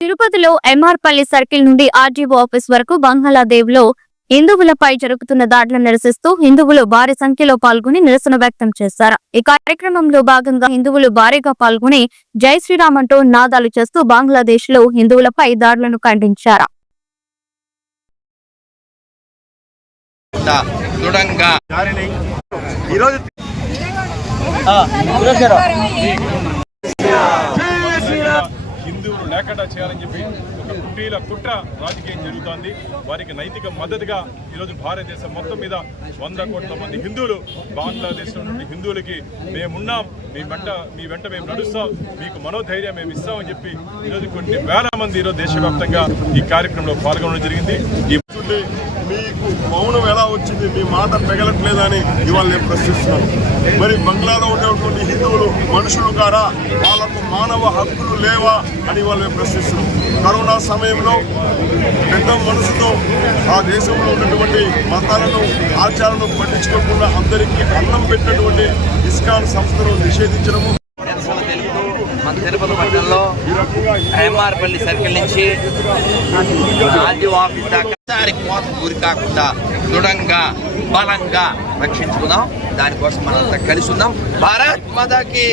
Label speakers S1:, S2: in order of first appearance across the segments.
S1: తిరుపతిలో ఎంఆర్పల్లి సర్కిల్ నుండి RDO office వరకు బంగాళాదేవ్లో హిందువులపై జరుగుతున్న దాడులను నిరసిస్తూ హిందువులు భారీ సంఖ్యలో పాల్గొని నిరసన వ్యక్తం చేశారు. ఈ కార్యక్రమంలో భాగంగా హిందువులు భారీగా పాల్గొని జై శ్రీరామ్ అంటూ నాదాలు చేస్తూ బంగ్లాదేశ్లో హిందువులపై దాడులను ఖండించారు.
S2: ఈరోజు
S3: లేకుండా చేయాలని చెప్పి ఒక కుట్రీల కుట్ర రాజకీయం జరుగుతోంది. వారికి నైతిక మద్దతుగా ఈరోజు భారతదేశం మొత్తం మీద వంద కోట్ల మంది హిందువులు బంగ్లాదేశ్ నుండి హిందువులకి మేమున్నాం మీ వెంట మీ వెంట మేము నడుస్తాం మీకు మనోధైర్యం మేము ఇస్తామని చెప్పి ఈరోజు కొన్ని వేల మంది ఈరోజు దేశవ్యాప్తంగా ఈ కార్యక్రమంలో పాల్గొనడం జరిగింది. ఈ
S2: మీకు మౌనం ఎలా వచ్చింది? మీ మాట పెగలట్లేదని ఇవాళ నేను ప్రశ్నిస్తున్నాను. మరి బంగ్లాలో ఉండేటువంటి హిందువులు మనుషులు కారా? వాళ్ళకు మానవ హక్కులు లేవా అని ఇవాళ మేము ప్రశ్నిస్తున్నాం కరోనా సమయంలో పెద్ద మనసుతో ఆ దేశంలో ఉన్నటువంటి మతాలను ఆచారాలను పట్టించుకోకుండా అందరికీ అన్నం పెట్టినటువంటి ఇస్కాన్ సంస్థను నిషేధించడము
S4: మన తిరుపతి పట్టణంలో ఎంఆర్పల్లి సర్కిల్ నుంచి ఆర్డీఓ ఆఫీస్ దాకా కోత గురి కాకుండా దృఢంగా బలంగా రక్షించుకుందాం. దానికోసం మనంతా కలిసి ఉందాం. భారత్ మదకి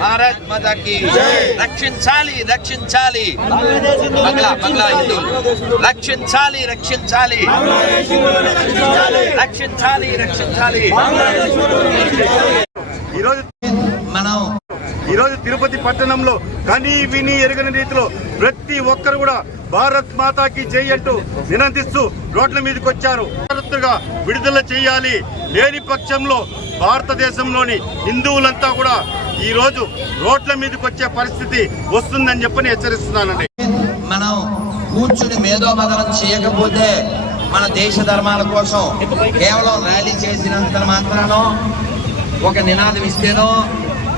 S4: భారత్ మదకి రక్షించాలి రక్షించాలి. బంగ్లా బంగ్లా హిందువులు రక్షించాలి రక్షించాలి. రక్షించాలి రక్షించాలి.
S2: ఈరోజు
S4: మనం
S2: ఈరోజు తిరుపతి పట్టణంలో కనీ విని ఎరగని రీతిలో ప్రతి ఒక్కరు కూడా భారత్ మాతాకి జై అంటూ నినందిస్తూ రోడ్ల మీదకి వచ్చారు. విడుదల చేయాలి. లేని పక్షంలో భారతదేశంలోని హిందువులంతా కూడా ఈరోజు రోడ్ల మీదకి వచ్చే పరిస్థితి వస్తుందని చెప్పని హెచ్చరిస్తున్నానండి.
S4: మనం కూర్చుని మేధోమదనం చేయకపోతే మన దేశ ధర్మాల కోసం కేవలం ర్యాలీ చేసినంత మాత్రానో ఒక నినాదం ఇస్తేనో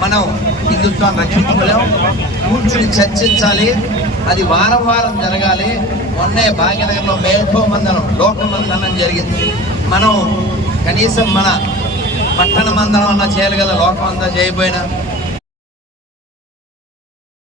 S4: మనం హిందుత్వాన్ని రక్షించుకోలేం. కూర్చుని చర్చించాలి. అది వారం వారం జరగాలి. మొన్నే భాగ్యనగర్లో మేధోమందనం లోకమందనం జరిగింది. మనం కనీసం మన పట్టణ మందనం అన్నా చేయాలి కదా లోకం అంతా చేయబోయినా